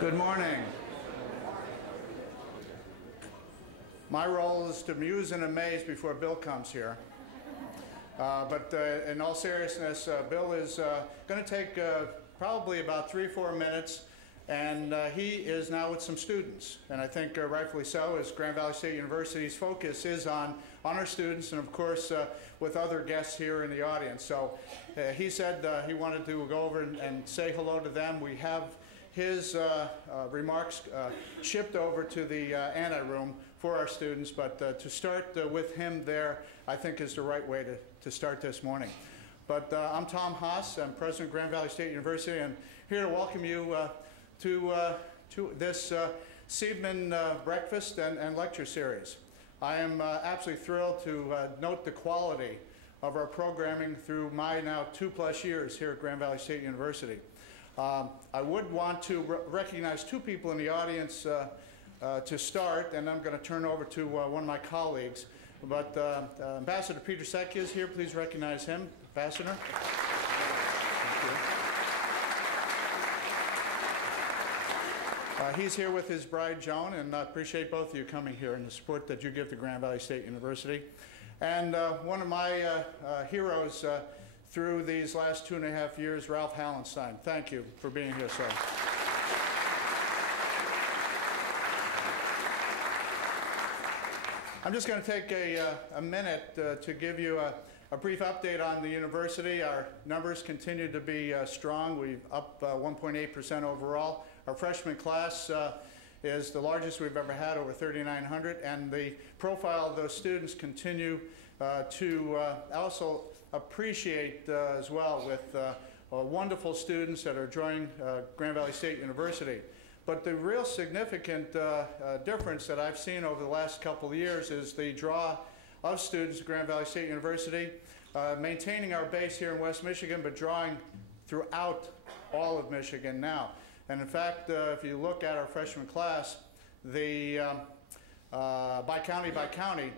Good morning. My role is to muse and amaze before Bill comes here. But in all seriousness, Bill is going to take probably about 3 or 4 minutes, and he is now with some students. And I think rightfully so, as Grand Valley State University's focus is on our students and, of course, with other guests here in the audience. So he said he wanted to go over and say hello to them. We have his remarks shipped over to the anteroom for our students, but to start with him there, I think is the right way to start this morning. But I'm Tom Haas. I'm president of Grand Valley State University, and here to welcome you to this Seidman breakfast and lecture series. I am absolutely thrilled to note the quality of our programming through my now 2+ years here at Grand Valley State University. I would want to recognize 2 people in the audience to start, and I'm going to turn over to one of my colleagues. But Ambassador Peter Secchi is here. Please recognize him. Ambassador. Thank you. He's here with his bride, Joan, and I appreciate both of you coming here and the support that you give to Grand Valley State University. And one of my heroes through these last 2.5 years, Ralph Hallenstein. Thank you for being here, sir. I'm just going to take a minute to give you a brief update on the university. Our numbers continue to be strong. We're up 1.8% overall. Our freshman class is the largest we've ever had, over 3,900, and the profile of those students continue to also appreciate as well with wonderful students that are joining Grand Valley State University. But the real significant difference that I've seen over the last couple of years is the draw of students at Grand Valley State University, maintaining our base here in West Michigan, but drawing throughout all of Michigan now. And in fact, if you look at our freshman class, the by county,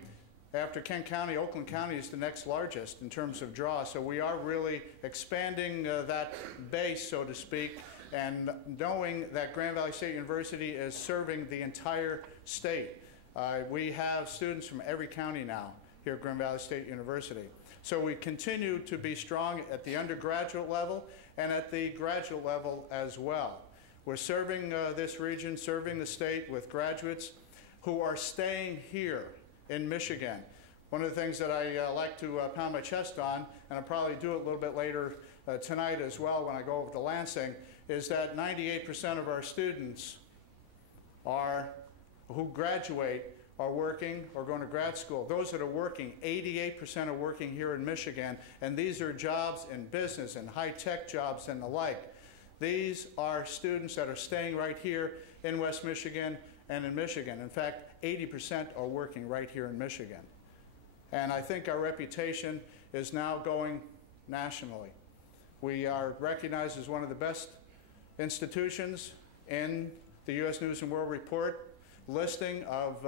after Kent County, Oakland County is the next largest in terms of draw. So we are really expanding that base, so to speak, and knowing that Grand Valley State University is serving the entire state. We have students from every county now here at Grand Valley State University. So we continue to be strong at the undergraduate level and at the graduate level as well. We're serving this region, serving the state with graduates who are staying here in Michigan. One of the things that I like to pound my chest on, and I'll probably do it a little bit later tonight as well when I go over to Lansing, is that 98% of our students who graduate are working or going to grad school. Those that are working, 88% are working here in Michigan, and these are jobs in business and high-tech jobs and the like. These are students that are staying right here in West Michigan and in Michigan. In fact, 80% are working right here in Michigan. And I think our reputation is now going nationally. We are recognized as one of the best institutions in the U.S. News and World Report listing of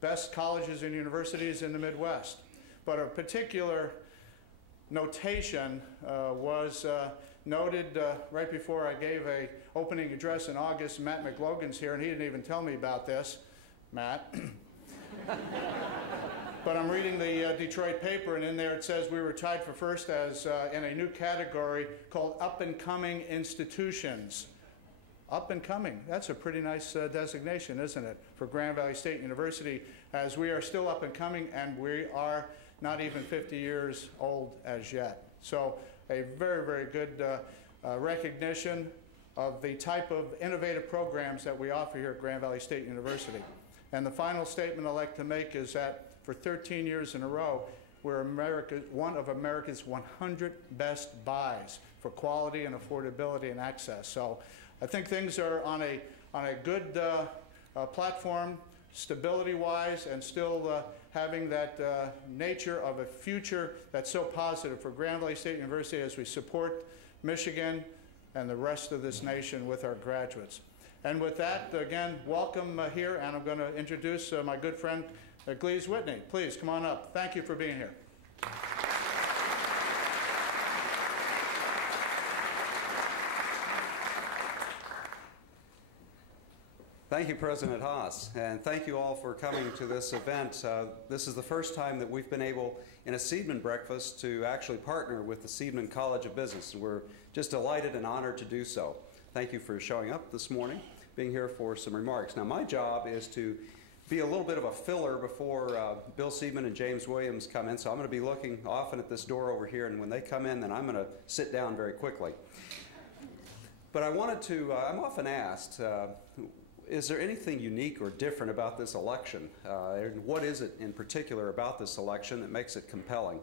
best colleges and universities in the Midwest. But a particular notation was noted right before I gave an opening address in August. Matt McLogan's here, and he didn't even tell me about this, Matt. But I'm reading the Detroit paper, and in there it says we were tied for first as in a new category called up-and-coming institutions. Up and coming, that's a pretty nice designation, isn't it, for Grand Valley State University, as we are still up and coming, and we are not even 50 years old as yet. So a very, very good recognition of the type of innovative programs that we offer here at Grand Valley State University. And the final statement I'd like to make is that for 13 years in a row, we're one of America's 100 best buys for quality and affordability and access. So I think things are on a good platform, stability-wise, and still having that nature of a future that's so positive for Grand Valley State University as we support Michigan and the rest of this nation with our graduates. And with that, again, welcome here, and I'm going to introduce my good friend, Glees Whitney. Please, come on up. Thank you for being here. Thank you, President Haas, and thank you all for coming to this event. This is the first time that we've been able, in a Seidman breakfast, to actually partner with the Seidman College of Business, and we're just delighted and honored to do so. Thank you for showing up this morning, being here for some remarks. Now, my job is to be a little bit of a filler before Bill Seidman and James Williams come in, so I'm going to be looking often at this door over here, and when they come in, then I'm going to sit down very quickly. But I wanted to, I'm often asked, is there anything unique or different about this election? And what is it in particular about this election that makes it compelling?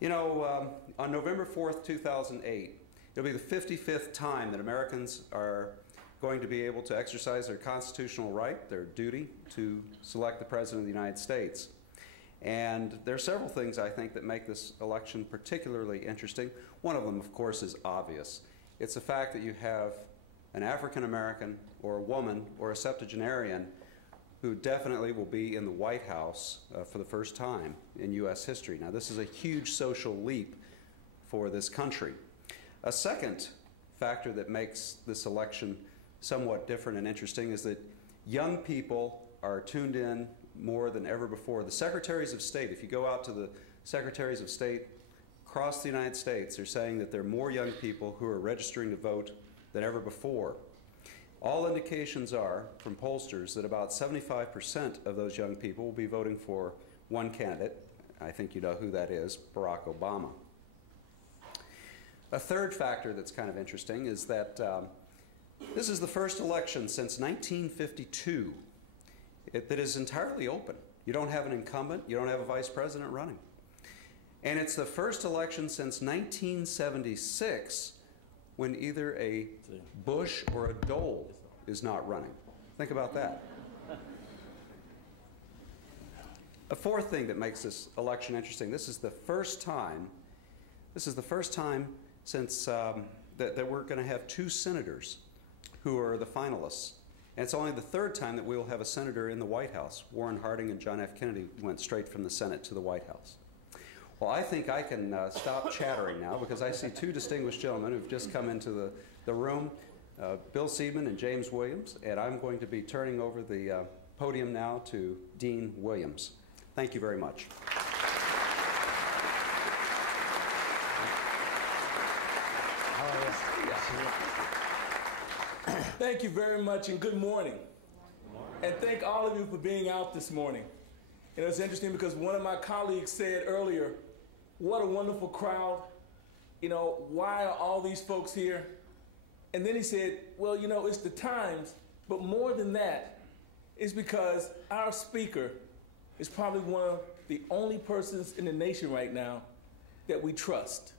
You know, on November 4th, 2008, it'll be the 55th time that Americans are going to be able to exercise their constitutional right, their duty to select the President of the United States. And there are several things, I think, that make this election particularly interesting. One of them, of course, is obvious. It's the fact that you have an African American or a woman or a septuagenarian who definitely will be in the White House for the first time in U.S. history. Now, this is a huge social leap for this country. A second factor that makes this election somewhat different and interesting is that young people are tuned in more than ever before. The secretaries of state, if you go out to the secretaries of state across the United States, they're saying that there are more young people who are registering to vote than ever before. All indications are, from pollsters, that about 75% of those young people will be voting for one candidate. I think you know who that is, Barack Obama. A third factor that's kind of interesting is that this is the first election since 1952 that is entirely open. You don't have an incumbent, you don't have a vice president running. And it's the first election since 1976 when either a Bush or a Dole is not running. Think about that. A fourth thing that makes this election interesting, this is the first time since that we're going to have two senators who are the finalists. And it's only the third time that we will have a senator in the White House. Warren Harding and John F. Kennedy went straight from the Senate to the White House. Well, I think I can stop chattering now because I see two distinguished gentlemen who've just come into the room, Bill Seidman and James Williams, and I'm going to be turning over the podium now to Dean Williams. Thank you very much. Thank you very much and good morning. And thank all of you for being out this morning. You know, it's interesting because one of my colleagues said earlier, what a wonderful crowd. You know, why are all these folks here? And then he said, well, you know, it's the times, but more than that, it's because our speaker is probably one of the only persons in the nation right now that we trust.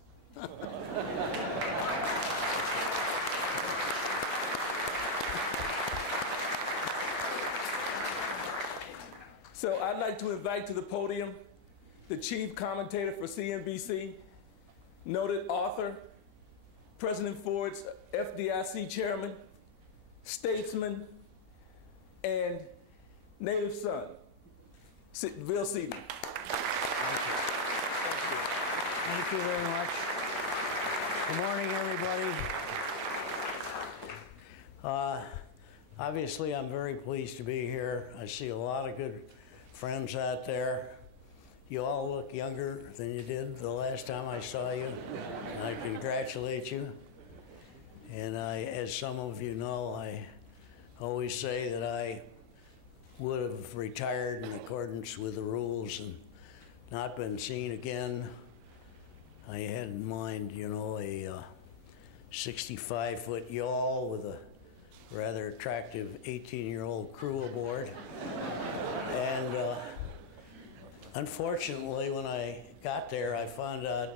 So I'd like to invite to the podium the chief commentator for Cnbc, noted author, President Ford's FDIC chairman, statesman, and native son, Bill Seidman. Thank you very much. Good morning, everybody. Obviously, I'm very pleased to be here. I see a lot of good friends out there. You all look younger than you did the last time I saw you. I congratulate you. And as some of you know, I always say that I would have retired in accordance with the rules and not been seen again. I had in mind, you know, a 65-foot yawl with a rather attractive 18-year-old crew aboard. And unfortunately, when I got there, I found out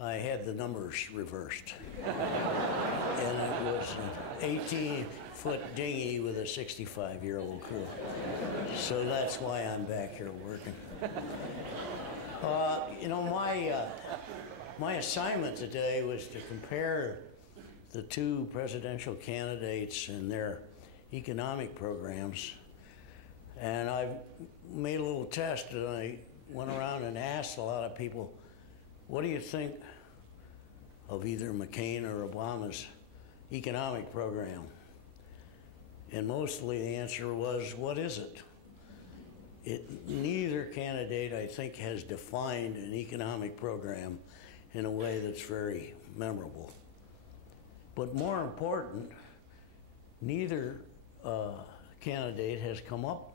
I had the numbers reversed. And it was an 18-foot dinghy with a 65-year-old crew. So that's why I'm back here working. You know, my assignment today was to compare the two presidential candidates and their economic programs. And I made a little test, and I went around and asked a lot of people, what do you think of either McCain or Obama's economic program? And mostly the answer was, what is it? Neither candidate, I think, has defined an economic program in a way that's very memorable. But more important, neither candidate has come up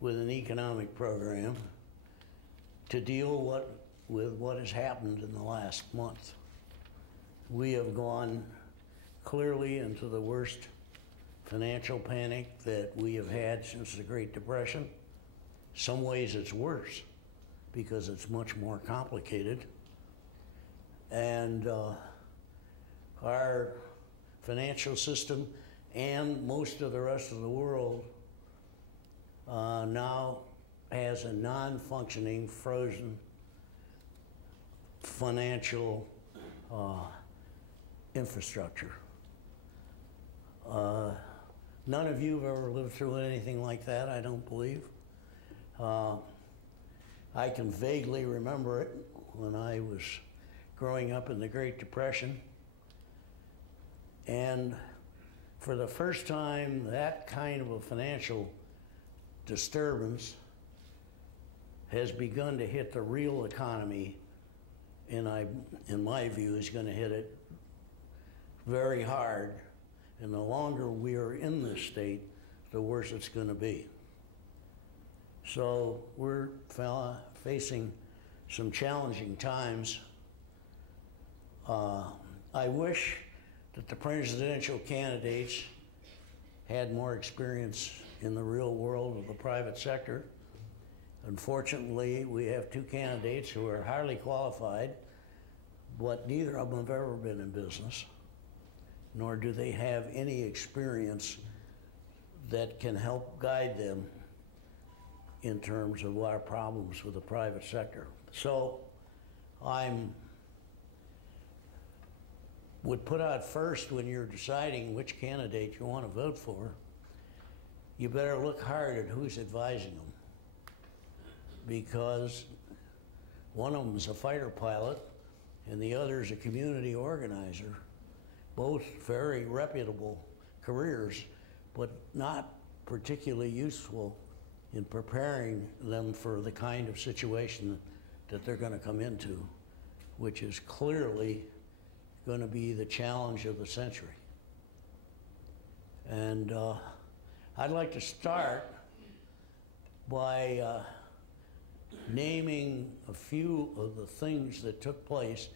with an economic program to deal with what has happened in the last month. We have gone clearly into the worst financial panic that we have had since the Great Depression. Some ways it's worse because it's much more complicated. And our financial system and most of the rest of the world now has a non-functioning, frozen financial infrastructure. None of you have ever lived through anything like that, I don't believe. I can vaguely remember it when I was growing up in the Great Depression. And for the first time, that kind of a financial disturbance has begun to hit the real economy, and in my view, is going to hit it very hard. And the longer we are in this state, the worse it's going to be. So we're facing some challenging times. I wish that the presidential candidates had more experience in the real world of the private sector. Unfortunately, we have two candidates who are highly qualified, but neither of them have ever been in business, nor do they have any experience that can help guide them in terms of our problems with the private sector. So would put out first, when you're deciding which candidate you want to vote for, you better look hard at who's advising them. Because one of them is a fighter pilot and the other is a community organizer. Both very reputable careers, but not particularly useful in preparing them for the kind of situation that they're going to come into, which is clearly going to be the challenge of the century. And I'd like to start by naming a few of the things that took place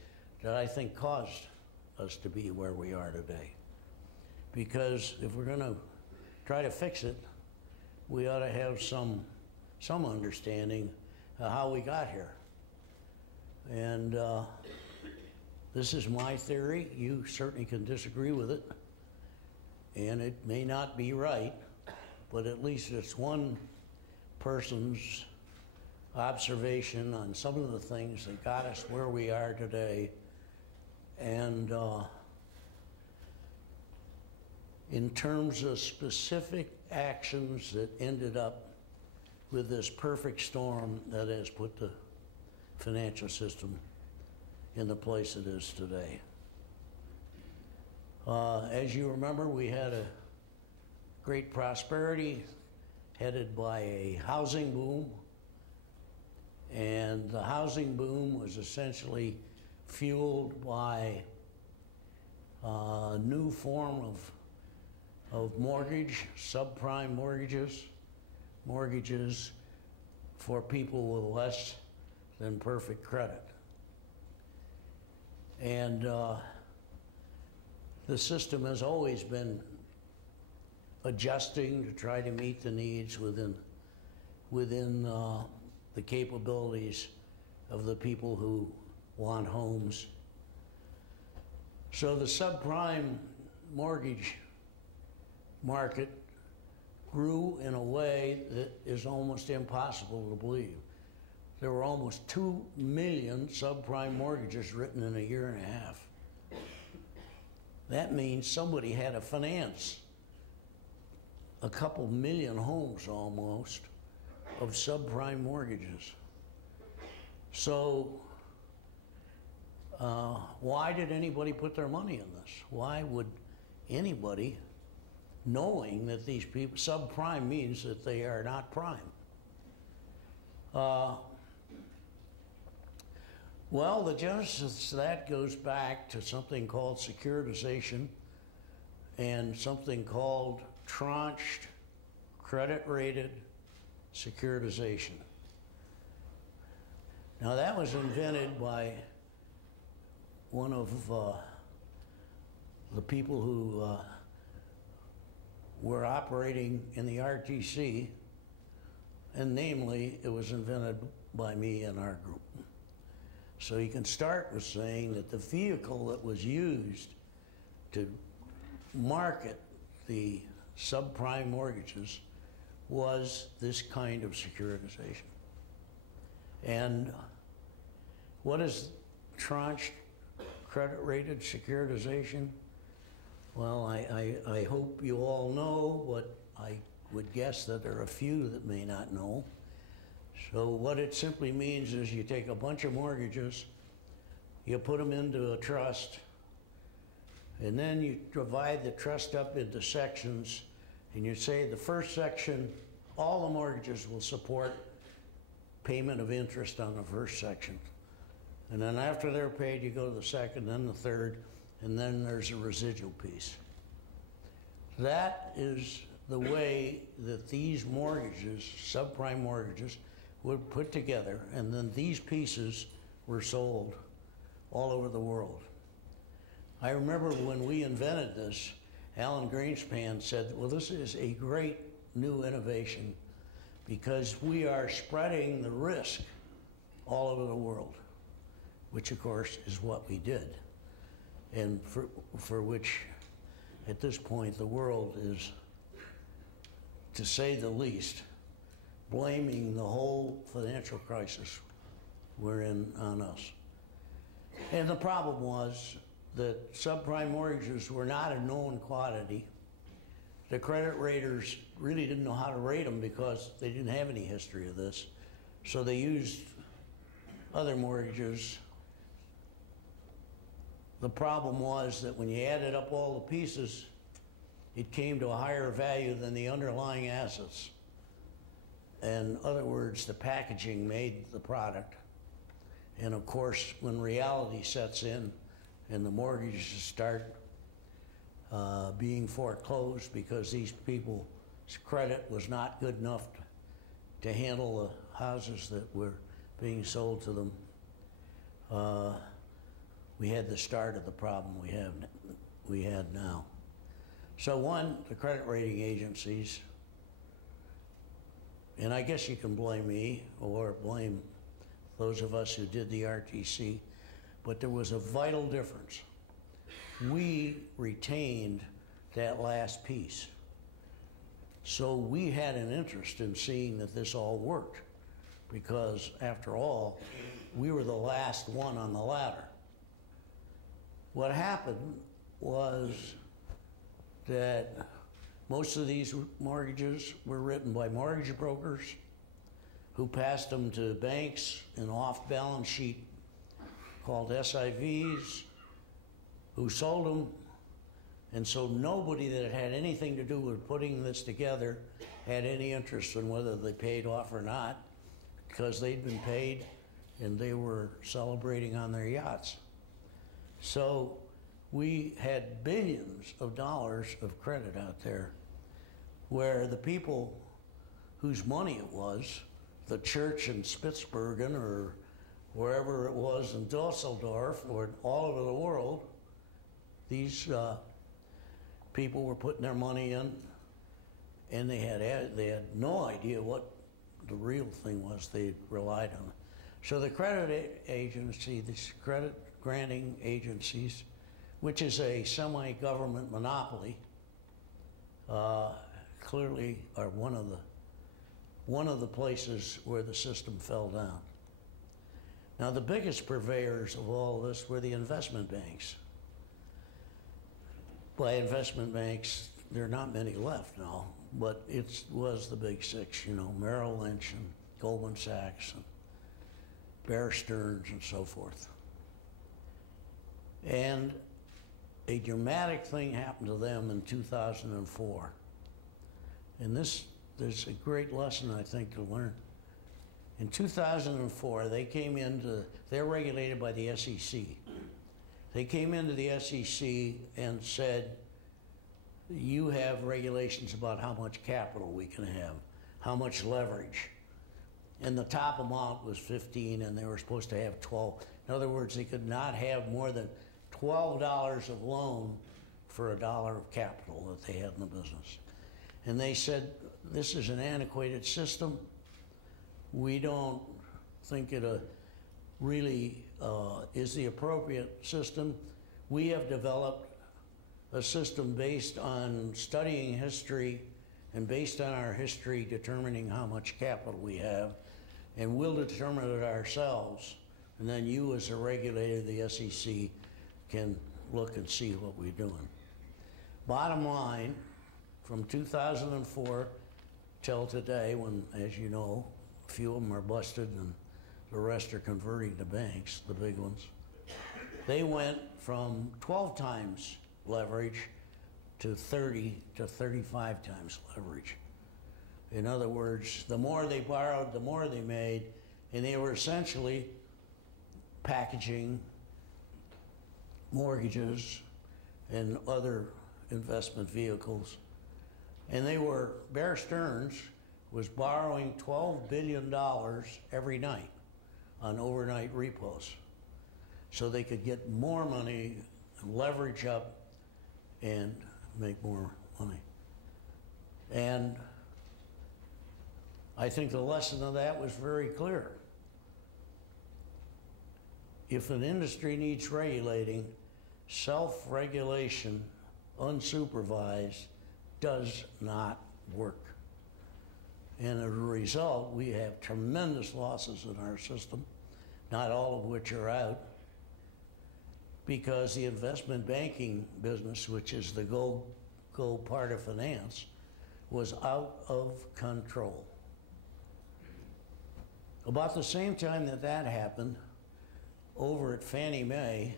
that I think caused us to be where we are today. Because if we're going to try to fix it, we ought to have some understanding of how we got here. And this is my theory. You certainly can disagree with it. And it may not be right, but at least it's one person's observation on some of the things that got us where we are today. And in terms of specific actions that ended up with this perfect storm that has put the financial system in the place it is today. As you remember, we had a great prosperity headed by a housing boom. And the housing boom was essentially fueled by a new form of mortgage, subprime mortgages, mortgages for people with less than perfect credit. And the system has always been adjusting to try to meet the needs within the capabilities of the people who want homes. So the subprime mortgage market grew in a way that is almost impossible to believe. There were almost 2 million subprime mortgages written in a year and a half. That means somebody had to finance a couple million homes almost of subprime mortgages. So why did anybody put their money in this? Why would anybody knowing that these people, subprime means that they are not prime. Well, the genesis of that goes back to something called securitization and something called tranched credit-rated securitization. Now, that was invented by one of the people who were operating in the RTC, and namely, it was invented by me and our group. So you can start with saying that the vehicle that was used to market the subprime mortgages was this kind of securitization. And what is tranched credit-rated securitization? Well, I hope you all know, but I would guess that there are a few that may not know. So what it simply means is you take a bunch of mortgages, you put them into a trust, and then you divide the trust up into sections, and you say the first section, all the mortgages will support payment of interest on the first section. And then after they're paid, you go to the second, then the third, and then there's a residual piece. That is the way that these mortgages, subprime mortgages, were put together, and then these pieces were sold all over the world. I remember when we invented this, Alan Greenspan said, well, this is a great new innovation because we are spreading the risk all over the world, which of course is what we did, and for which at this point the world is, to say the least, blaming the whole financial crisis we're in on us. And the problem was that subprime mortgages were not a known quantity. The credit raters really didn't know how to rate them because they didn't have any history of this. So they used other mortgages. The problem was that when you added up all the pieces, it came to a higher value than the underlying assets. In other words, the packaging made the product. And of course, when reality sets in and the mortgages start being foreclosed because these people's credit was not good enough to handle the houses that were being sold to them, we had the start of the problem we had now. So one, the credit rating agencies, and I guess you can blame me or blame those of us who did the RTC, but there was a vital difference. We retained that last piece. So we had an interest in seeing that this all worked because after all, we were the last one on the ladder. What happened was that most of these mortgages were written by mortgage brokers who passed them to banks in off-balance sheet called SIVs, who sold them, and so nobody that had anything to do with putting this together had any interest in whether they paid off or not, because they'd been paid and they were celebrating on their yachts. So we had billions of dollars of credit out there where the people whose money it was, the church in Spitsbergen or wherever it was in Dusseldorf or all over the world, these people were putting their money in, and they had no idea what the real thing was they relied on. So the credit agency, these credit granting agencies, which is a semi-government monopoly, clearly are one of the places where the system fell down. Now, the biggest purveyors of all this were the investment banks. By investment banks, there are not many left now, but it was the big six, you know, Merrill Lynch and Goldman Sachs and Bear Stearns and so forth. And a dramatic thing happened to them in 2004. And there's a great lesson, I think, to learn. In 2004, they're regulated by the SEC. They came into the SEC and said, you have regulations about how much capital we can have, how much leverage. And the top amount was 15, and they were supposed to have 12. In other words, they could not have more than $12 of loan for $1 of capital that they had in the business. And they said, this is an antiquated system. We don't think it really is the appropriate system. We have developed a system based on studying history and based on our history determining how much capital we have, and we'll determine it ourselves. And then you as a regulator, the SEC, can look and see what we're doing. Bottom line, from 2004 till today, when, as you know, a few of them are busted and the rest are converting to banks, the big ones, they went from 12 times leverage to 30 to 35 times leverage. In other words, the more they borrowed, the more they made, and they were essentially packaging mortgages and other investment vehicles. And Bear Stearns was borrowing $12 billion every night on overnight repos, so they could get more money, leverage up, and make more money. And I think the lesson of that was very clear. If an industry needs regulating, self-regulation, unsupervised, does not work. And as a result, we have tremendous losses in our system, not all of which are out, because the investment banking business, which is the go part of finance, was out of control. About the same time that happened, over at Fannie Mae,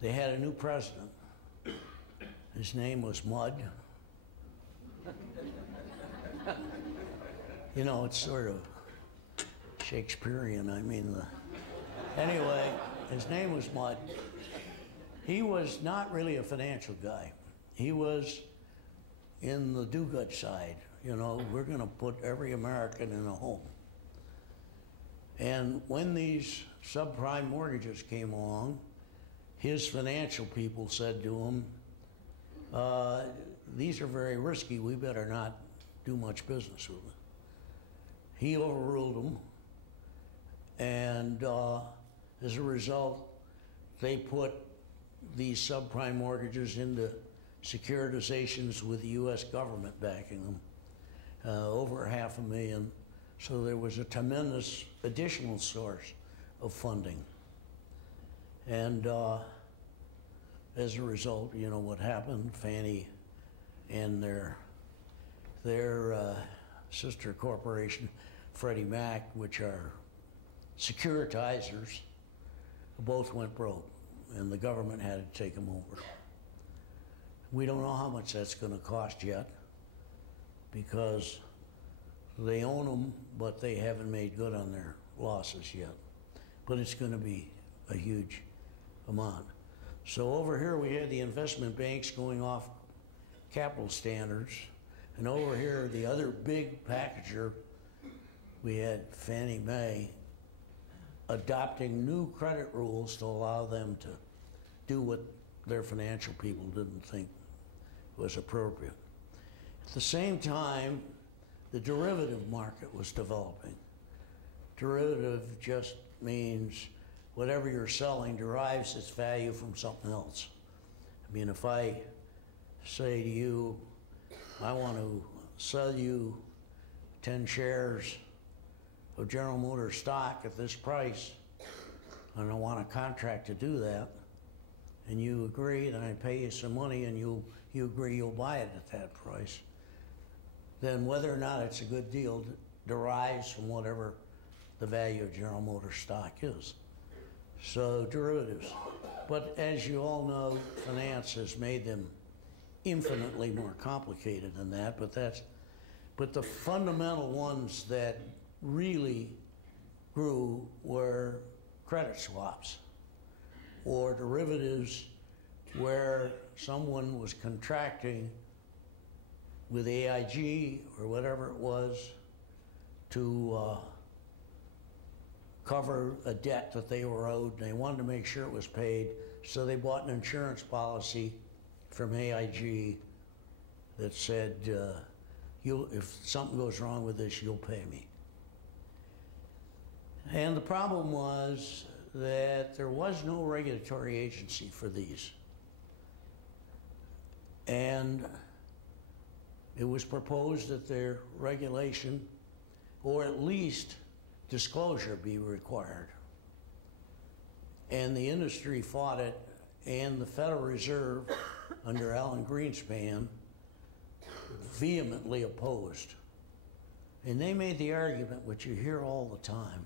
they had a new president. His name was Mud. You know, it's sort of Shakespearean. I mean, anyway, his name was Mud. He was not really a financial guy. He was in the do-good side. You know, we're going to put every American in a home. And when these subprime mortgages came along, his financial people said to him, these are very risky, we better not do much business with them. He overruled them, and as a result, they put these subprime mortgages into securitizations with the U.S. government backing them, over $500,000. So there was a tremendous additional source of funding. And as a result, you know what happened? Fannie and their sister corporation, Freddie Mac, which are securitizers, both went broke, and the government had to take them over. We don't know how much that's going to cost yet, because they own them, but they haven't made good on their losses yet. But it's going to be a huge amount. So over here we had the investment banks going off capital standards, and over here the other big packager, we had Fannie Mae adopting new credit rules to allow them to do what their financial people didn't think was appropriate. At the same time, the derivative market was developing. Derivative just means whatever you're selling derives its value from something else. I mean, if I say to you, I want to sell you 10 shares of General Motors stock at this price, and I want a contract to do that, and you agree, then I pay you some money, and you agree you'll buy it at that price, then whether or not it's a good deal derives from whatever the value of General Motors stock is. So derivatives. But as you all know, finance has made them infinitely more complicated than that. But the fundamental ones that really grew were credit swaps or derivatives where someone was contracting with AIG or whatever it was to cover a debt that they were owed, and they wanted to make sure it was paid, so they bought an insurance policy from AIG that said, if something goes wrong with this, you'll pay me. And the problem was that there was no regulatory agency for these. And it was proposed that their regulation, or at least disclosure, be required. And the industry fought it, and the Federal Reserve, under Alan Greenspan, vehemently opposed. And they made the argument, which you hear all the time,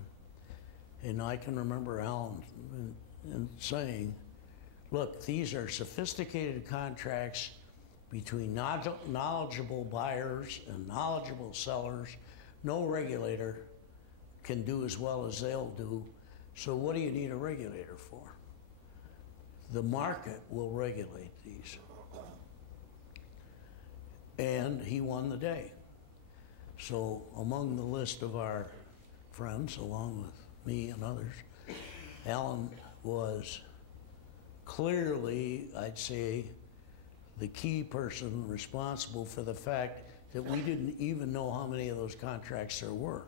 and I can remember Alan saying, look, these are sophisticated contracts between knowledgeable buyers and knowledgeable sellers. No regulator can do as well as they'll do. So what do you need a regulator for? The market will regulate these. And he won the day. So among the list of our friends, along with me and others, Alan was clearly, I'd say, the key person responsible for the fact that we didn't even know how many of those contracts there were,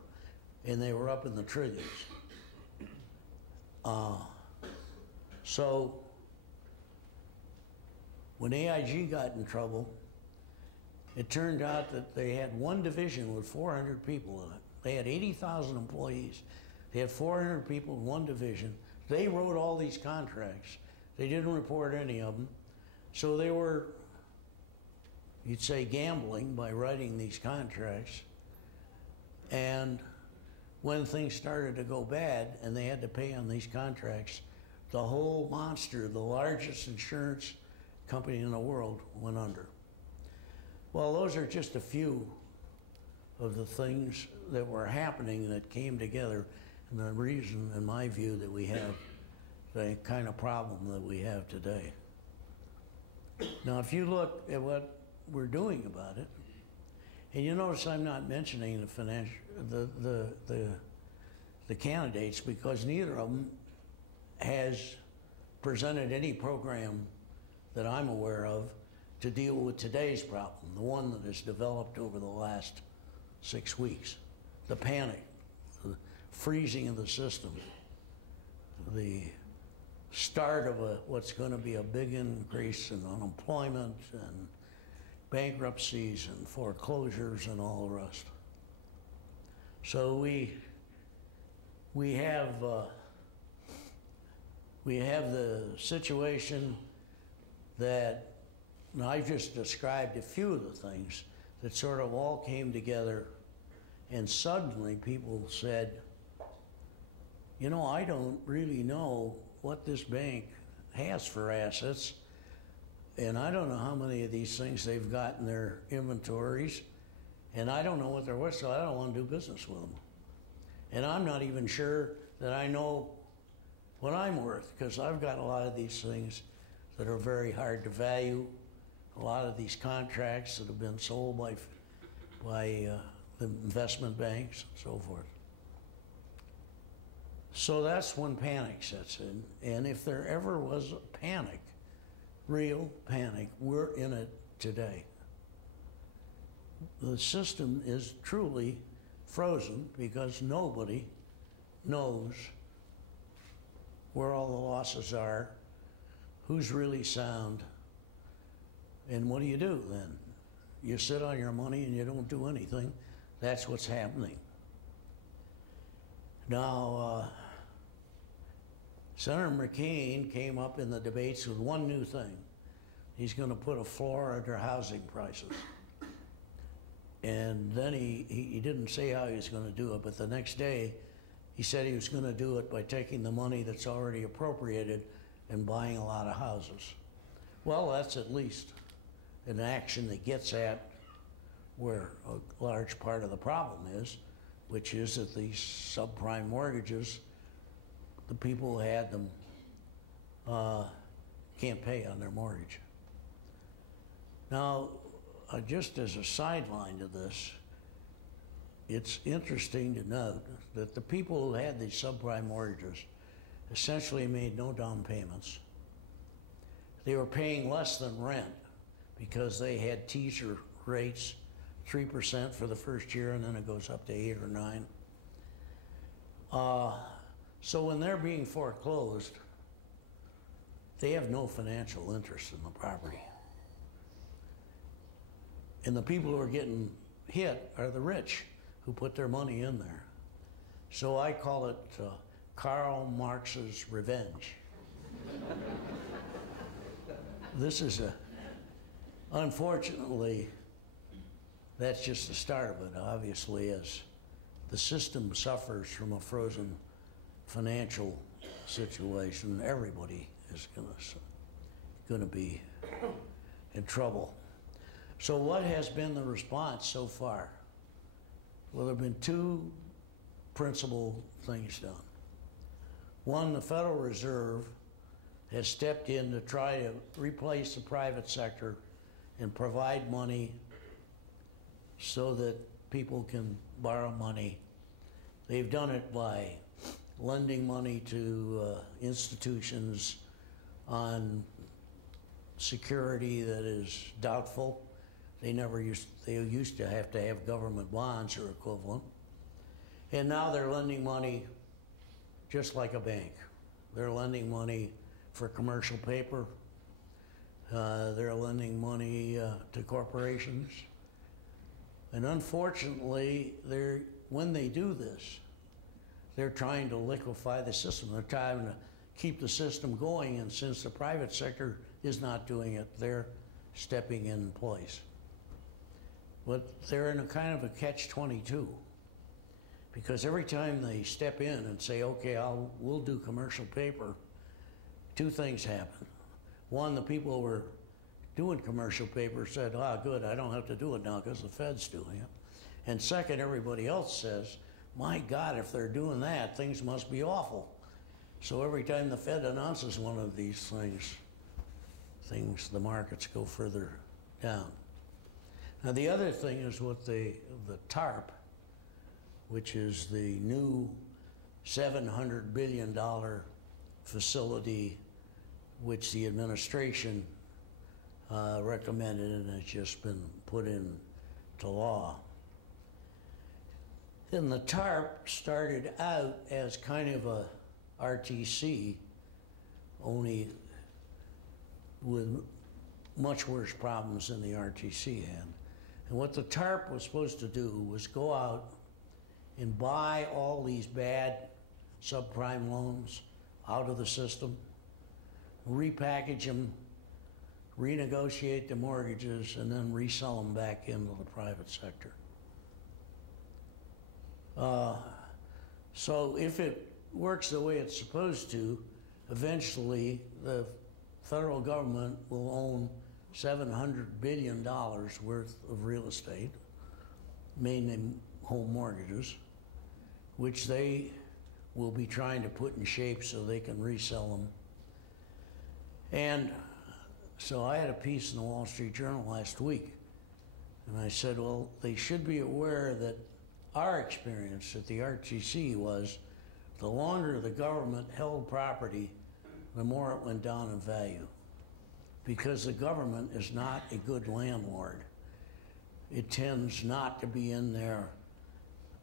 and they were up in the trillions. So when AIG got in trouble, it turned out that they had one division with 400 people in it. They had 80,000 employees. They had 400 people in one division. They wrote all these contracts. They didn't report any of them. So they were, you'd say, gambling by writing these contracts. And when things started to go bad and they had to pay on these contracts, the whole monster, the largest insurance company in the world, went under. Well, those are just a few of the things that were happening that came together, and the reason, in my view, that we have the kind of problem that we have today. Now, if you look at what we're doing about it, and you notice I'm not mentioning the candidates, because neither of them has presented any program that I'm aware of to deal with today's problem, the one that has developed over the last 6 weeks. The panic, the freezing of the system, the start of what's going to be a big increase in unemployment and bankruptcies and foreclosures and all the rest. So we have the situation that, and I've just described a few of the things that sort of all came together, and suddenly people said, you know, I don't really know what this bank has for assets, and I don't know how many of these things they've got in their inventories, and I don't know what they're worth, so I don't want to do business with them. And I'm not even sure that I know what I'm worth, because I've got a lot of these things that are very hard to value, a lot of these contracts that have been sold by the investment banks and so forth. So that's when panic sets in. And if there ever was a panic, real panic, we're in it today. The system is truly frozen because nobody knows where all the losses are, who's really sound, and what do you do then? You sit on your money and you don't do anything. That's what's happening. Now, Senator McCain came up in the debates with one new thing. He's going to put a floor under housing prices. And then he didn't say how he was going to do it, but the next day he said he was going to do it by taking the money that's already appropriated and buying a lot of houses. Well, that's at least an action that gets at where a large part of the problem is, which is that these subprime mortgages, the people who had them can't pay on their mortgage. Now, just as a sideline to this, it's interesting to note that the people who had these subprime mortgages essentially made no down payments. They were paying less than rent because they had teaser rates, 3% for the first year, and then it goes up to 8 or 9. So when they're being foreclosed, they have no financial interest in the property. And the people who are getting hit are the rich who put their money in there. So I call it Karl Marx's revenge. This is unfortunately, that's just the start of it. Obviously, as the system suffers from a frozen financial situation, everybody is going to be in trouble. So what has been the response so far? Well, there have been two principal things done. One, the Federal Reserve has stepped in to try to replace the private sector and provide money so that people can borrow money. They've done it by lending money to institutions on security that is doubtful. They used to have government bonds or equivalent. And now they're lending money just like a bank. They're lending money for commercial paper. They're lending money to corporations. And unfortunately, when they do this, they're trying to liquefy the system. They're trying to keep the system going, and since the private sector is not doing it, they're stepping in place. But they're in a kind of a catch-22, because every time they step in and say, okay, we'll do commercial paper, two things happen. One, the people who were doing commercial paper said, good, I don't have to do it now because the Fed's doing it. And second, everybody else says, my God, if they're doing that, things must be awful. So every time the Fed announces one of these things, the markets go further down. Now the other thing is what the TARP, which is the new $700 billion facility which the administration recommended and has just been put into law. And the TARP started out as kind of a RTC, only with much worse problems than the RTC had. And what the TARP was supposed to do was go out and buy all these bad subprime loans out of the system, repackage them, renegotiate the mortgages, and then resell them back into the private sector. So if it works the way it's supposed to, eventually the federal government will own $700 billion worth of real estate, mainly home mortgages, which they will be trying to put in shape so they can resell them. And so I had a piece in the Wall Street Journal last week, and I said, well, they should be aware that our experience at the RTC was the longer the government held property, the more it went down in value, because the government is not a good landlord. It tends not to be in there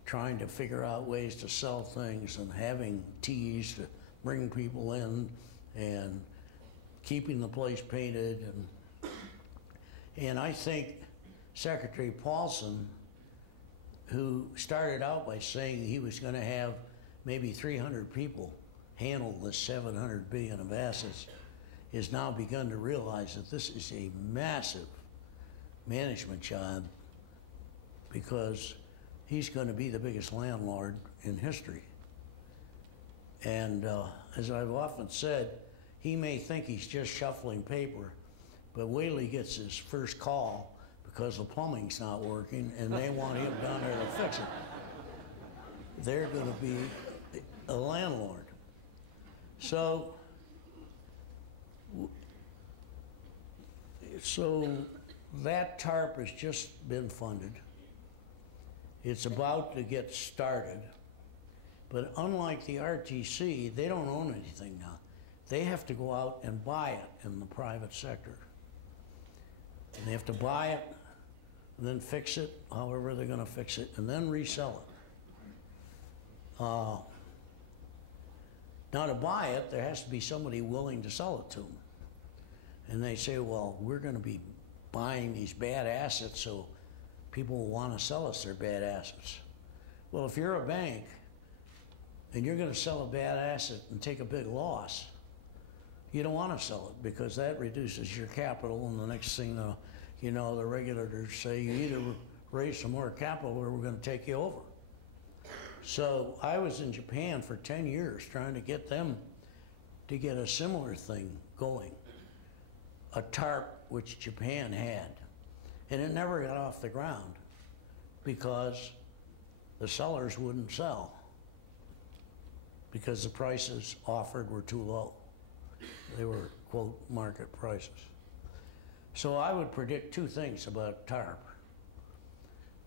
trying to figure out ways to sell things and having teas to bring people in and keeping the place painted. And I think Secretary Paulson, who started out by saying he was going to have maybe 300 people handle the $700 billion of assets, has now begun to realize that this is a massive management job, because he's going to be the biggest landlord in history. And as I've often said, he may think he's just shuffling paper, but wait till he gets his first call because the plumbing's not working and they want him down there to fix it. They're going to be a landlord. So that TARP has just been funded. It's about to get started. But unlike the RTC, they don't own anything now. They have to go out and buy it in the private sector. And they have to buy it, and then fix it, however they're going to fix it, and then resell it. Now to buy it, there has to be somebody willing to sell it to them. And they say, well, we're going to be buying these bad assets, so people will want to sell us their bad assets. Well, if you're a bank and you're going to sell a bad asset and take a big loss, you don't want to sell it because that reduces your capital, and the next thing you know, the regulators say you either raise some more capital or we're going to take you over. So I was in Japan for 10 years trying to get them to get a similar thing going, a TARP which Japan had. And it never got off the ground because the sellers wouldn't sell because the prices offered were too low. They were, quote, market prices. So I would predict two things about TARP.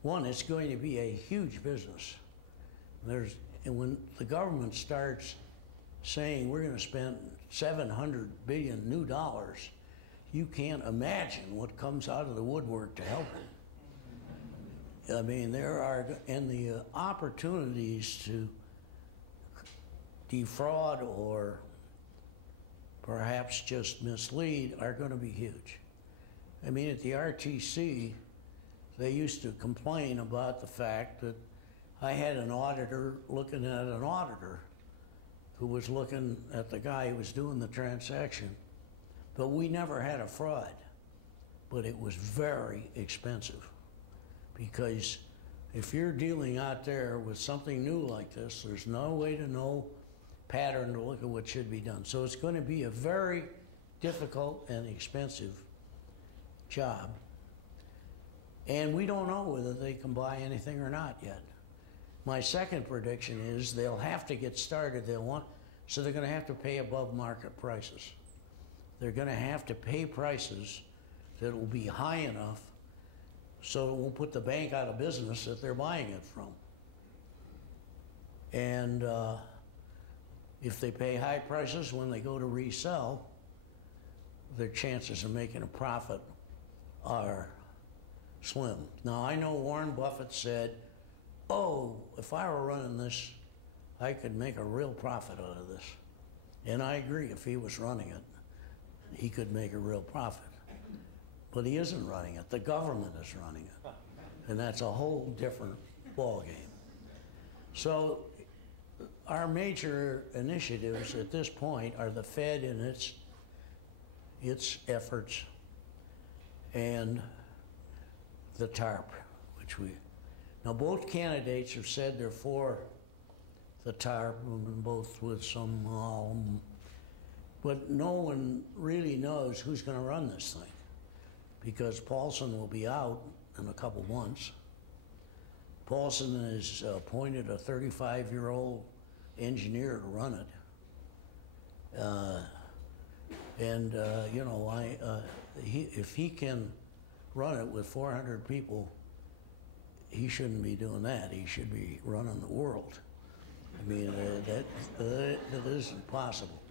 One, it's going to be a huge business. And when the government starts saying we're going to spend $700 billion new dollars, you can't imagine what comes out of the woodwork to help them. I mean, and the opportunities to defraud or perhaps just mislead are going to be huge. I mean, at the RTC, they used to complain about the fact that I had an auditor looking at an auditor who was looking at the guy who was doing the transaction. But we never had a fraud. But it was very expensive because if you're dealing out there with something new like this, there's no way to know pattern to look at what should be done. So it's going to be a very difficult and expensive job. And we don't know whether they can buy anything or not yet. My second prediction is they'll have to get started. So they're going to have to pay above market prices. They're going to have to pay prices that will be high enough so it won't put the bank out of business that they're buying it from. And if they pay high prices when they go to resell, their chances of making a profit are slim. Now, I know Warren Buffett said, oh, if I were running this, I could make a real profit out of this. And I agree, if he was running it, he could make a real profit. But he isn't running it. The government is running it. And that's a whole different ballgame. So our major initiatives at this point are the Fed and its efforts and the TARP, now both candidates have said they're for the TARP, both with some, but no one really knows who's going to run this thing because Paulson will be out in a couple months. Paulson has appointed a 35-year-old engineer to run it. You know, if he can run it with 400 people, he shouldn't be doing that. He should be running the world. I mean, that isn't possible.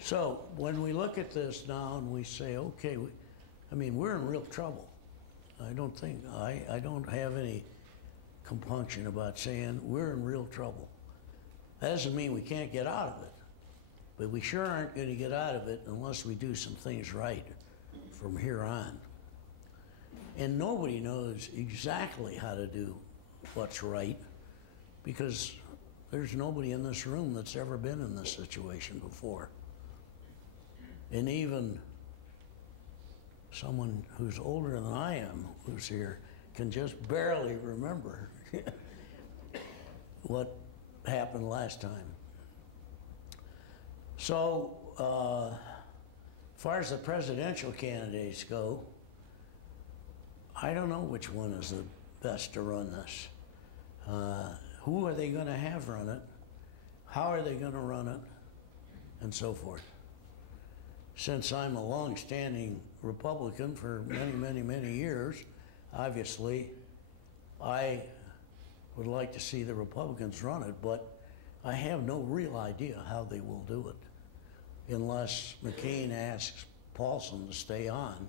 So when we look at this now and we say, okay, I mean, we're in real trouble. I don't have any compunction about saying we're in real trouble. That doesn't mean we can't get out of it, but we sure aren't going to get out of it unless we do some things right from here on. And nobody knows exactly how to do what's right because there's nobody in this room that's ever been in this situation before. And even someone who's older than I am who's here can just barely remember what happened last time. So as far as the presidential candidates go, I don't know which one is the best to run this. Who are they going to have run it? How are they going to run it? And so forth. Since I'm a long-standing Republican for many, many, many years, obviously, I would like to see the Republicans run it, but I have no real idea how they will do it, unless McCain asks Paulson to stay on,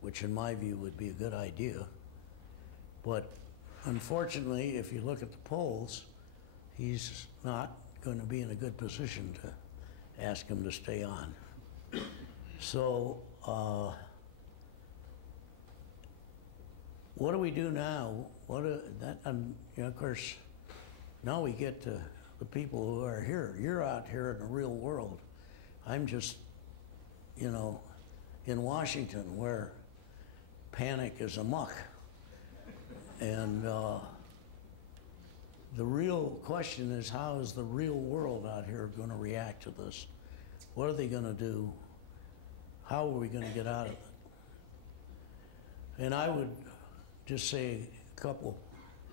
which in my view would be a good idea. But unfortunately, if you look at the polls, he's not going to be in a good position to ask him to stay on. So, what do we do now? Of course, now we get to the people who are here. You're out here in the real world. I'm just, in Washington, where panic is amok. And the real question is, how is the real world out here going to react to this? What are they going to do? How are we going to get out of it? And I would just say a couple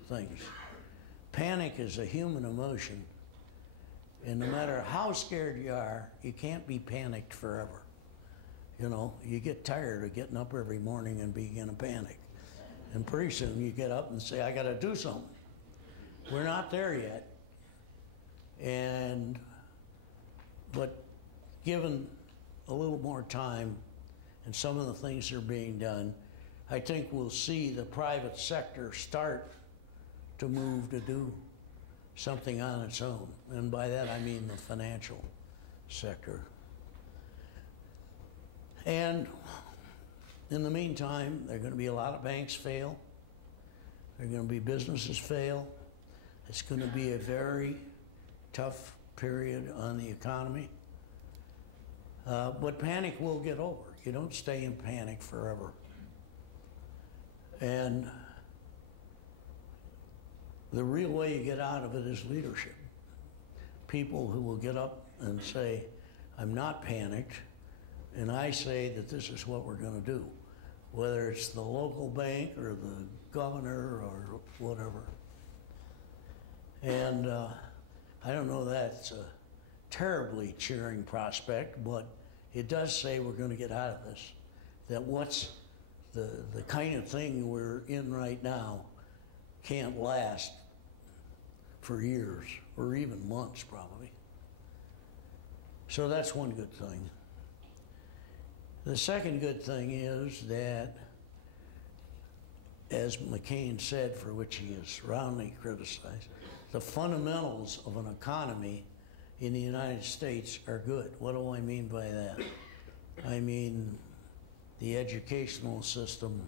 things. Panic is a human emotion, and no matter how scared you are, you can't be panicked forever. You get tired of getting up every morning and being in a panic. And pretty soon you get up and say, I got to do something. We're not there yet. But given a little more time and some of the things that are being done, I think we'll see the private sector start to move to do something on its own. And by that I mean the financial sector. And in the meantime, there are going to be a lot of banks fail. There are going to be businesses fail. It's going to be a very tough period on the economy. But panic will get over. You don't stay in panic forever. And the real way you get out of it is leadership. People who will get up and say, I'm not panicked, and I say that this is what we're going to do, whether it's the local bank or the governor or whatever. And I don't know that's a terribly cheering prospect, but it does say we're going to get out of this. That what's the kind of thing we're in right now can't last for years or even months probably. So that's one good thing. The second good thing is that, as McCain said, for which he is roundly criticized, the fundamentals of an economy in the United States are good. What do I mean by that? I mean the educational system,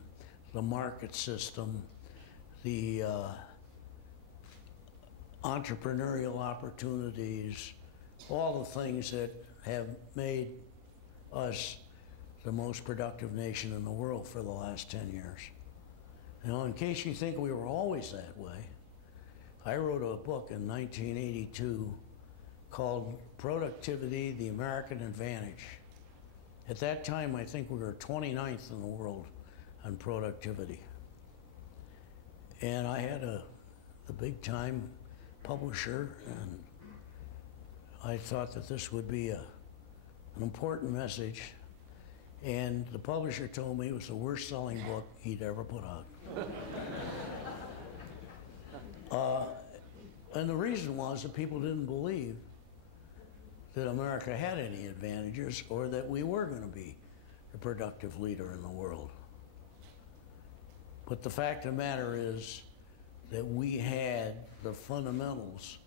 the market system, the entrepreneurial opportunities, all the things that have made us the most productive nation in the world for the last 10 years. In case you think we were always that way, I wrote a book in 1982 called Productivity, the American Advantage. At that time, I think we were 29th in the world on productivity. And I had a big-time publisher, and I thought that this would be an important message. And the publisher told me it was the worst-selling book he'd ever put out. And the reason was that people didn't believe that America had any advantages or that we were going to be a productive leader in the world. But the fact of the matter is that we had the fundamentals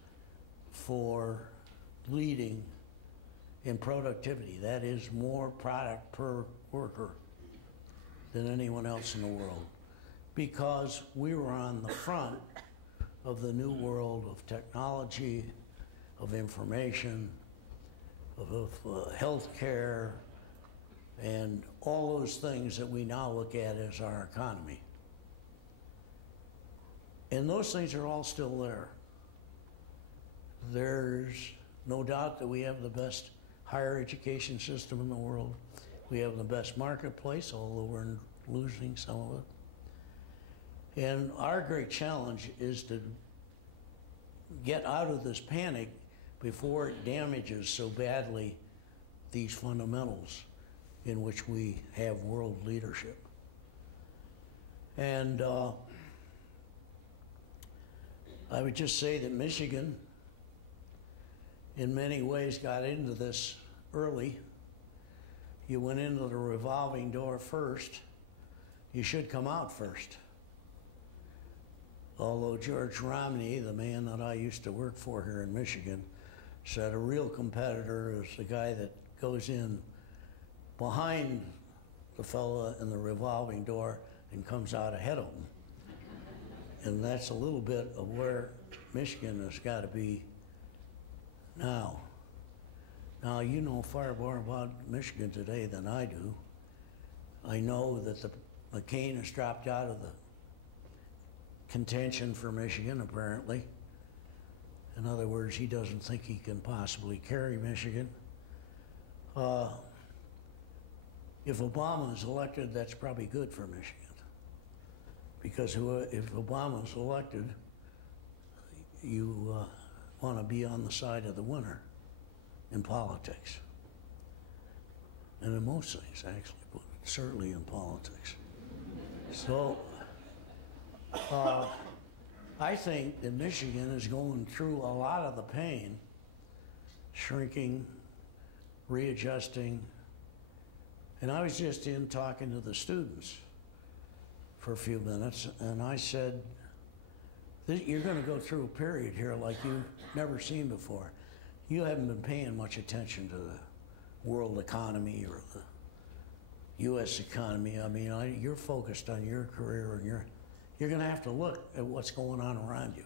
for leading in productivity. That is more product per worker than anyone else in the world, because we were on the front of the new world of technology, of information, of healthcare, and all those things that we now look at as our economy. And those things are all still there. There's no doubt that we have the best higher education system in the world. We have the best marketplace, although we're losing some of it. And our great challenge is to get out of this panic before it damages so badly these fundamentals in which we have world leadership. And I would just say that Michigan, in many ways, got into this early. You went into the revolving door first. You should come out first. Although George Romney, the man that I used to work for here in Michigan, said a real competitor is the guy that goes in behind the fella in the revolving door and comes out ahead of him. And that's a little bit of where Michigan has got to be now. Now, you know far more about Michigan today than I do. I know that the McCain has dropped out of the contention for Michigan, apparently. In other words, he doesn't think he can possibly carry Michigan. If Obama is elected, that's probably good for Michigan. Because if Obama is elected, you want to be on the side of the winner in politics. And in most things, actually, but certainly in politics. So, I think that Michigan is going through a lot of the pain, shrinking, readjusting. And I was just in talking to the students for a few minutes, and I said, you're going to go through a period here like you've never seen before. You haven't been paying much attention to the world economy or the U.S. economy. I mean, you're focused on your career, and you're going to have to look at what's going on around you,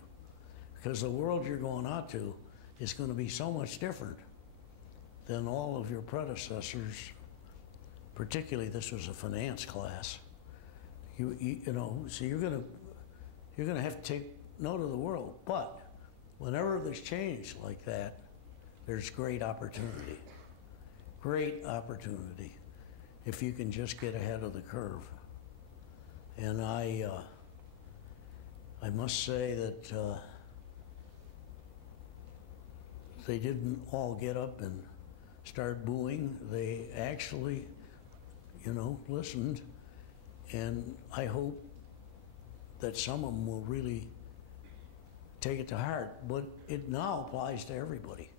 because the world you're going out to is going to be so much different than all of your predecessors. Particularly, this was a finance class. You know, so you're going to have to take note of the world. But whenever there's change like that, there's great opportunity. Great opportunity if you can just get ahead of the curve. And I must say that they didn't all get up and start booing. They actually, you know, listened. And I hope that some of them will really take it to heart. But it now applies to everybody.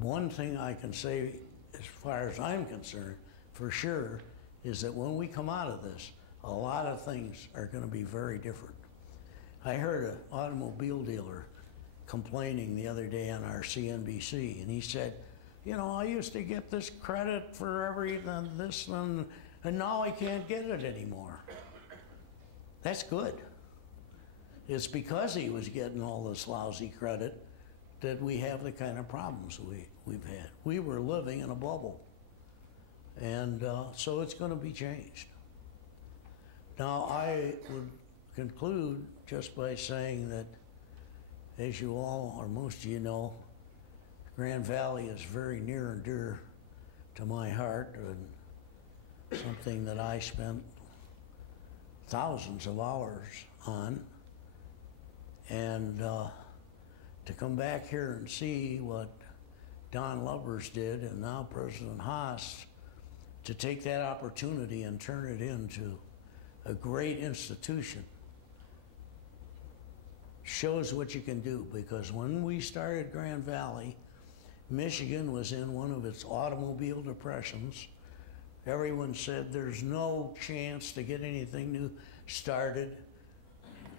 One thing I can say, as far as I'm concerned, for sure, is that when we come out of this, a lot of things are going to be very different. I heard an automobile dealer complaining the other day on our Cnbc, and he said, you know, I used to get this credit for everything, this, and now I can't get it anymore. That's good. It's because he was getting all this lousy credit that we have the kind of problems we've had. We were living in a bubble. And so it's going to be changed. Now, I would conclude just by saying that, as you all, or most of you know, Grand Valley is very near and dear to my heart, and something that I spent thousands of hours on. And to come back here and see what Don Lubbers did, and now President Haas, to take that opportunity and turn it into a great institution, shows what you can do. Because when we started Grand Valley, Michigan was in one of its automobile depressions. Everyone said there's no chance to get anything new started.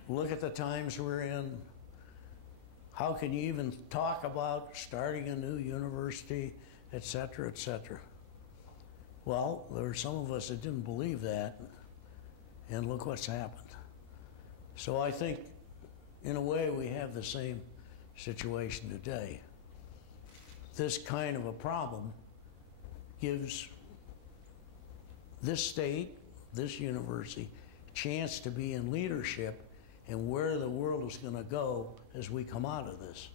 Look at the times we're in. How can you even talk about starting a new university, et cetera, et cetera? Well, there were some of us that didn't believe that, and look what's happened. So I think, in a way, we have the same situation today. This kind of a problem gives this state, this university, chance to be in leadership and where the world is going to go as we come out of this.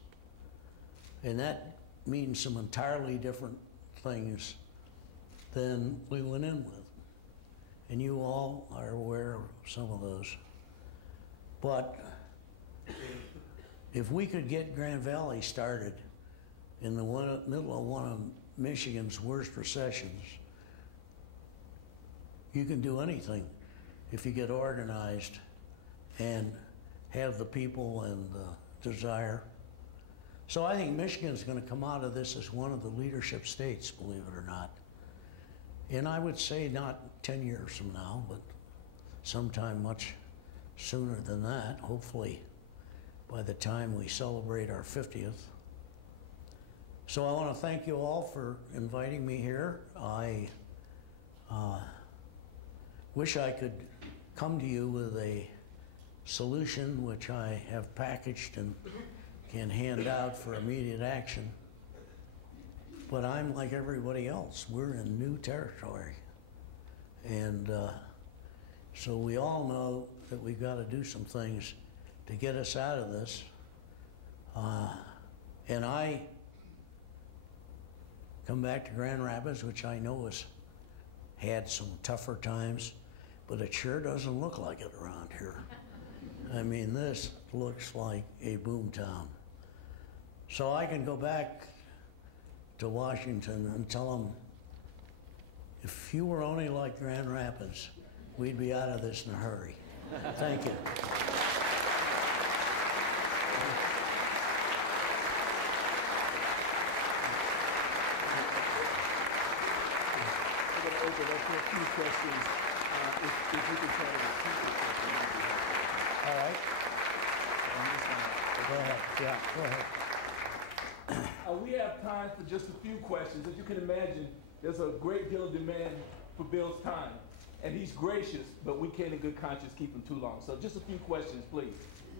And that means some entirely different things than we went in with. And you all are aware of some of those. But if we could get Grand Valley started in the middle of one of Michigan's worst recessions, you can do anything if you get organized and have the people and the desire. So I think Michigan's going to come out of this as one of the leadership states, believe it or not. And I would say not 10 years from now, but sometime much sooner than that, hopefully by the time we celebrate our 50th. So I want to thank you all for inviting me here. I wish I could come to you with a solution which I have packaged and can hand out for immediate action. But I'm like everybody else. We're in new territory. And so we all know that we've got to do some things to get us out of this. And I come back to Grand Rapids, which I know has had some tougher times, but it sure doesn't look like it around here. I mean, this looks like a boom town. So I can go back to Washington and tell them, if you were only like Grand Rapids, we'd be out of this in a hurry. Thank you. I'm going to open up for a few questions. If you could try to repeat the question. All right. Go ahead. Yeah, go ahead. We have time for just a few questions. As you can imagine, there's a great deal of demand for Bill's time. And he's gracious, but we can't in good conscience keep him too long. So just a few questions, please.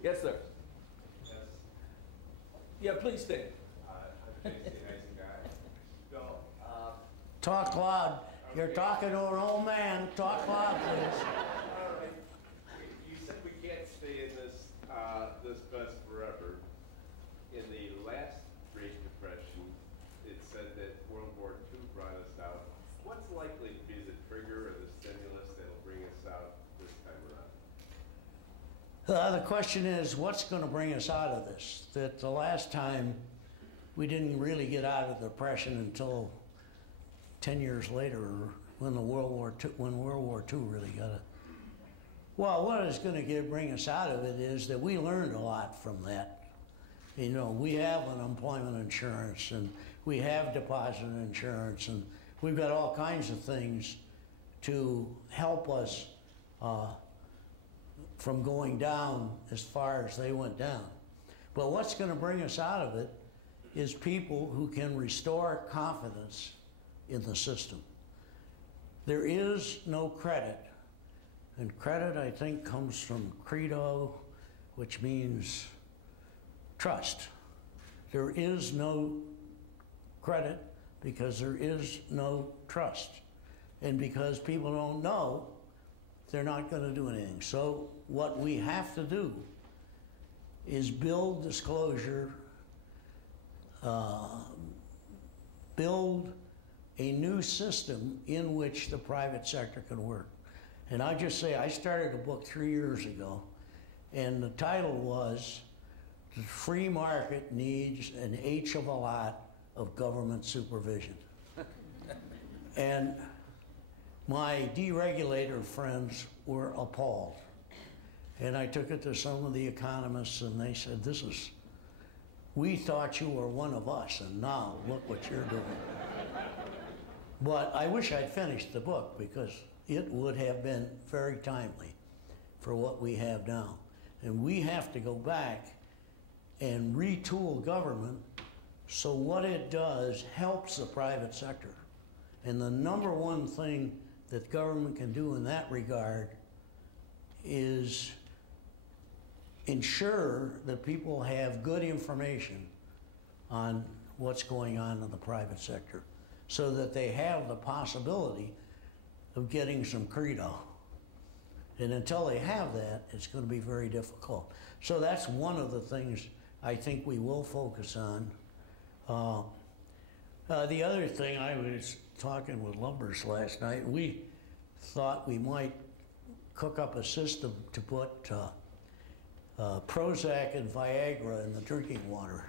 Yes, sir. Yes. Yeah, please stand. I'm Casey, amazing guy. Bill, Talk loud. You're talking to an old man. Talk loud, please. all right. You said we can't stay in this this mess forever. In the last Great Depression, it said that World War II brought us out. What's likely to be the trigger or the stimulus that'll bring us out this time around? The question is, what's going to bring us out of this? That the last time we didn't really get out of the Depression until 10 years later, when World War II really got it. Well, what is going to bring us out of it is that we learned a lot from that. You know, we have unemployment insurance, and we have deposit insurance, and we've got all kinds of things to help us from going down as far as they went down. But what's going to bring us out of it is people who can restore confidence in the system. There is no credit, and credit, I think, comes from credo, which means trust. There is no credit because there is no trust. And because people don't know, they're not going to do anything. So what we have to do is build disclosure, build a new system in which the private sector can work. And I just say, I started a book 3 years ago, and the title was, "The Free Market Needs an H of a Lot of Government Supervision." And my deregulator friends were appalled. And I took it to some of the economists, and they said, we thought you were one of us, and now look what you're doing. But I wish I'd finished the book, because it would have been very timely for what we have now. And we have to go back and retool government so what it does helps the private sector. And the number one thing that government can do in that regard is ensure that people have good information on what's going on in the private sector, so that they have the possibility of getting some credo. And until they have that, it's going to be very difficult. So that's one of the things I think we will focus on. The other thing, I was talking with Lumbers last night, and we thought we might cook up a system to put Prozac and Viagra in the drinking water.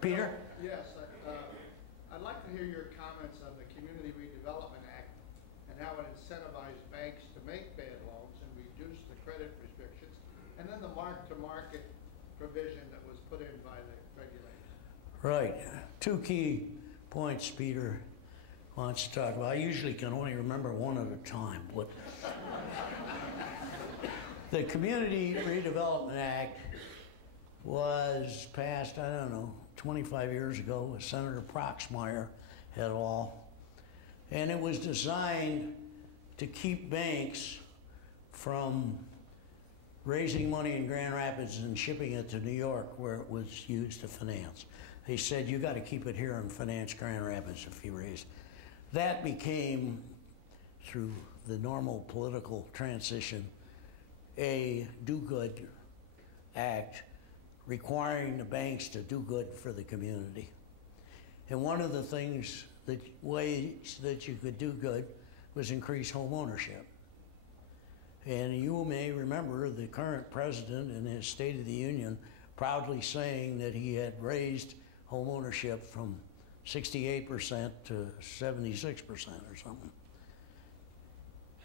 Peter? Yes, I'd like to hear your comments on the Community Redevelopment Act and how it incentivized banks to make bad loans and reduce the credit restrictions, and then the mark-to-market provision that was put in by the regulators. Right. Two key points Peter wants to talk about. I usually can only remember one at a time, but the Community Redevelopment Act was passed, I don't know, 25 years ago with Senator Proxmire et al. And it was designed to keep banks from raising money in Grand Rapids and shipping it to New York where it was used to finance. They said, you got to keep it here and finance Grand Rapids if you raise. That became, through the normal political transition, a do-good act requiring the banks to do good for the community. And one of the things, ways that you could do good was increase home ownership. And you may remember the current president in his State of the Union proudly saying that he had raised home ownership from 68% to 76% or something.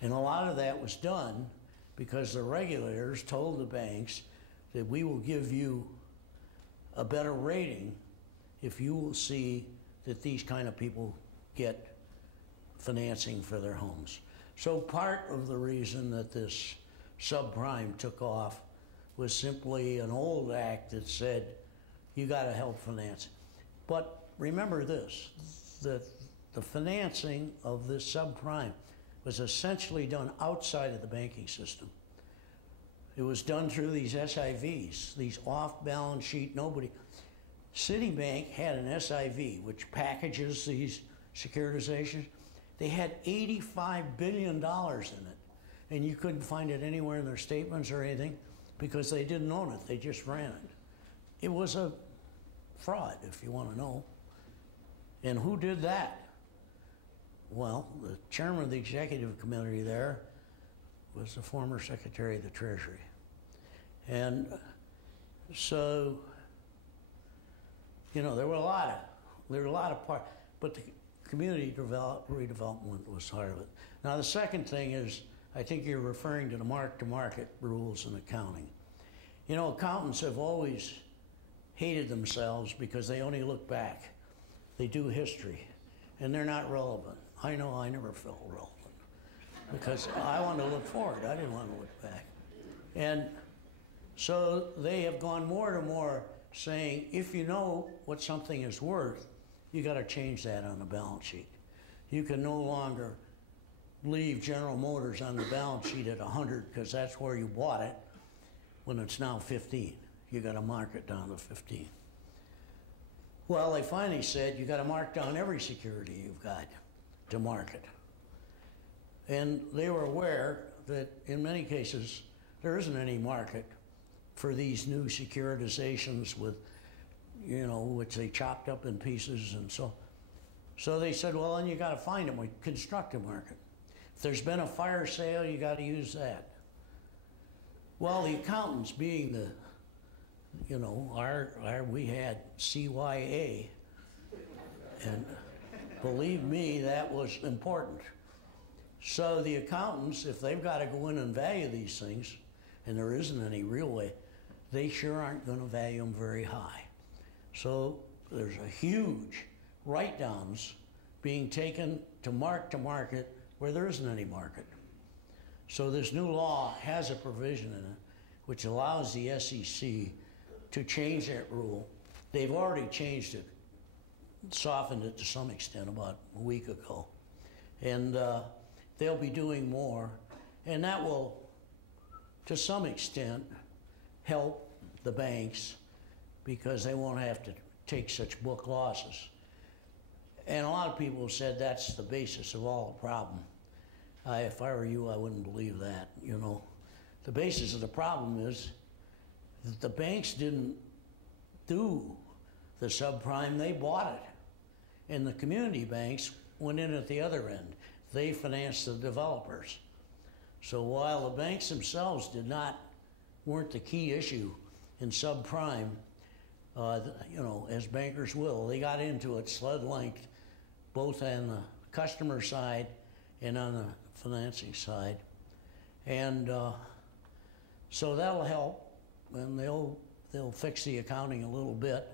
And a lot of that was done because the regulators told the banks that we will give you a better rating if you will see that these kind of people get financing for their homes. So part of the reason that this subprime took off was simply an old act that said, you got to help finance. But remember this, that the financing of this subprime was essentially done outside of the banking system. It was done through these SIVs, these off-balance sheet, nobody. Citibank had an SIV, which packages these securitizations. They had $85 billion in it, and you couldn't find it anywhere in their statements or anything because they didn't own it, they just ran it. It was a fraud, if you want to know. And who did that? Well, the chairman of the executive committee there was the former Secretary of the Treasury. And so, you know, there were a lot of parts, but the community redevelopment was part of it. Now, the second thing is, I think you're referring to the mark-to-market rules in accounting. You know, accountants have always hated themselves because they only look back. They do history, and they're not relevant. I know I never felt relevant because I wanted to look forward. I didn't want to look back. And so they have gone more to more saying, if you know what something is worth, you got to change that on the balance sheet. You can no longer leave General Motors on the balance sheet at 100 because that's where you bought it when it's now 15. You got to mark it down to 15. Well, they finally said you got to mark down every security you've got to market. And they were aware that in many cases there isn't any market for these new securitizations with, you know, which they chopped up in pieces and so. So they said, well, then you got to find them. We construct a market. If there's been a fire sale, you got to use that. Well, the accountants being the, you know, we had CYA, and believe me, that was important. So the accountants, if they've got to go in and value these things, and there isn't any real way, they sure aren't going to value them very high. So there's a huge write-downs being taken to market where there isn't any market. So this new law has a provision in it which allows the SEC to change that rule. They've already changed it, softened it to some extent about a week ago. And they'll be doing more. And that will, to some extent, help the banks because they won't have to take such book losses. And a lot of people have said that's the basis of all the problem. If I were you, I wouldn't believe that, you know. The basis of the problem is The banks didn't do the subprime, they bought it. And the community banks went in at the other end. They financed the developers. So while the banks themselves weren't the key issue in subprime, you know, as bankers will, they got into it sled length, both on the customer side and on the financing side. And so that'll help, and they'll fix the accounting a little bit.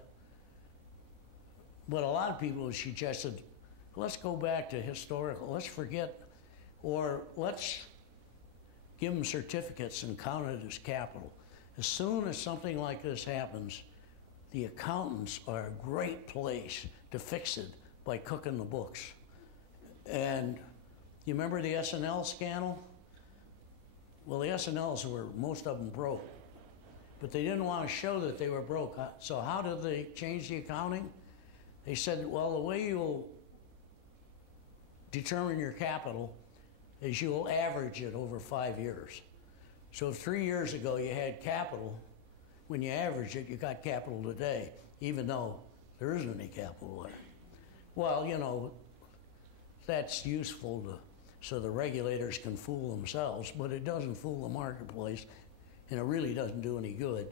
But a lot of people have suggested, let's go back to historical, let's forget, or let's give them certificates and count it as capital. As soon as something like this happens, the accountants are a great place to fix it by cooking the books. And you remember the S&L scandal? Well, the S&Ls were, most of them broke, but they didn't want to show that they were broke. So how did they change the accounting? They said, well, the way you'll determine your capital is you'll average it over 5 years. So if 3 years ago you had capital, when you average it, you got capital today, even though there isn't any capital there. Well, you know, that's useful so the regulators can fool themselves, but it doesn't fool the marketplace, and it really doesn't do any good.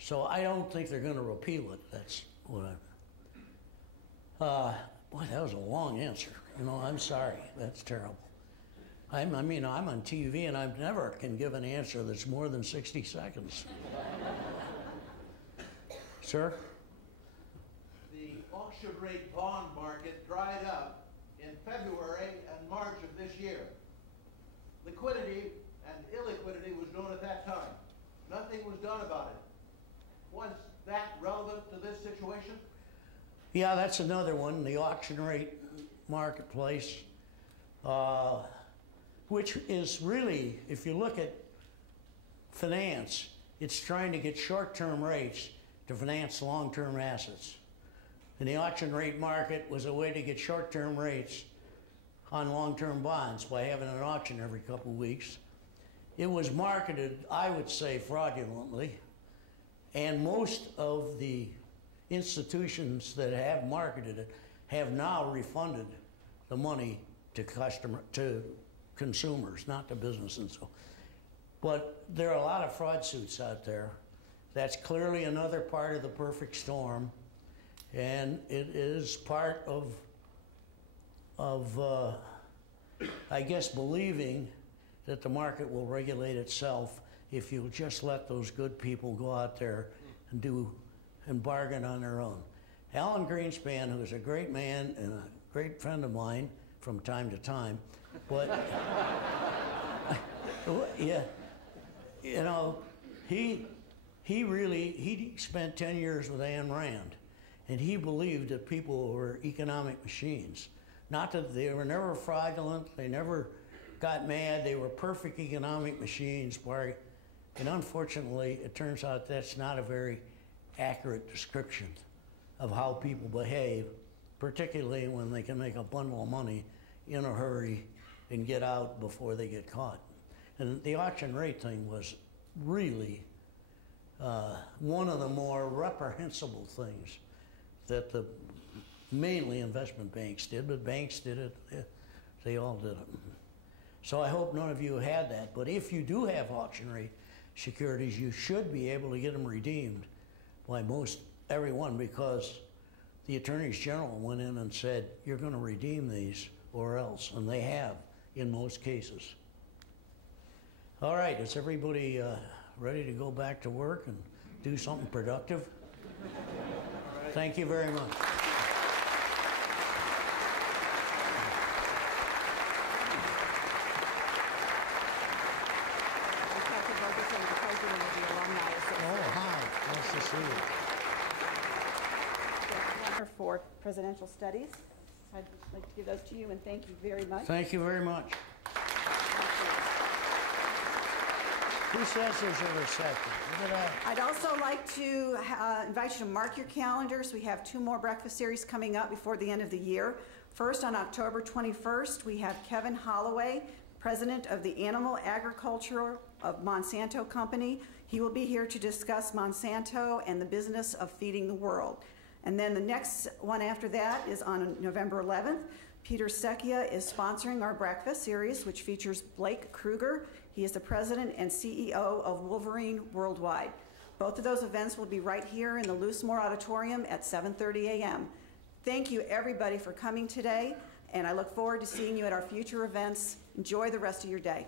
So I don't think they're going to repeal it. That's what boy, that was a long answer. You know, I'm sorry. That's terrible. I mean, I'm on TV, and I never can give an answer that's more than 60 seconds. Sir? The auction rate bond market dried up in February and March of this year. Liquidity and illiquidity was known at that time. Nothing was done about it. Was that relevant to this situation? Yeah, that's another one, the auction rate marketplace, which is really, if you look at finance, it's trying to get short-term rates to finance long-term assets. And the auction rate market was a way to get short-term rates on long-term bonds by having an auction every couple of weeks. It was marketed, I would say, fraudulently, and most of the institutions that have marketed it have now refunded the money to consumers, not to businesses. But there are a lot of fraud suits out there. That's clearly another part of the perfect storm, and it is part of I guess, believing that the market will regulate itself if you'll just let those good people go out there and bargain on their own. Alan Greenspan, who's a great man and a great friend of mine from time to time, but yeah, you know, he spent 10 years with Ayn Rand, and he believed that people were economic machines. Not that they were never fraudulent, they never got mad, they were perfect economic machines. And unfortunately, it turns out that's not a very accurate description of how people behave, particularly when they can make a bundle of money in a hurry and get out before they get caught. And the auction rate thing was really one of the more reprehensible things that mainly investment banks did, but banks did it, they all did it. So I hope none of you had that, but if you do have auction rate securities, you should be able to get them redeemed by most everyone, because the attorneys general went in and said, you're going to redeem these or else, and they have in most cases. All right, is everybody ready to go back to work and do something productive? Right. Thank you very much. For Presidential Studies. I'd like to give those to you, and thank you very much. Thank you very much. Who says there's a recession? Look at that. I'd also like to invite you to mark your calendars. We have 2 more breakfast series coming up before the end of the year. First, on October 21st, we have Kevin Holloway, president of the Animal Agriculture of Monsanto Company. He will be here to discuss Monsanto and the business of feeding the world. And then the next one after that is on November 11th. Peter Secchia is sponsoring our breakfast series, which features Blake Kruger. He is the president and CEO of Wolverine Worldwide. Both of those events will be right here in the Loosemore Auditorium at 7:30 a.m. Thank you, everybody, for coming today, and I look forward to seeing you at our future events. Enjoy the rest of your day.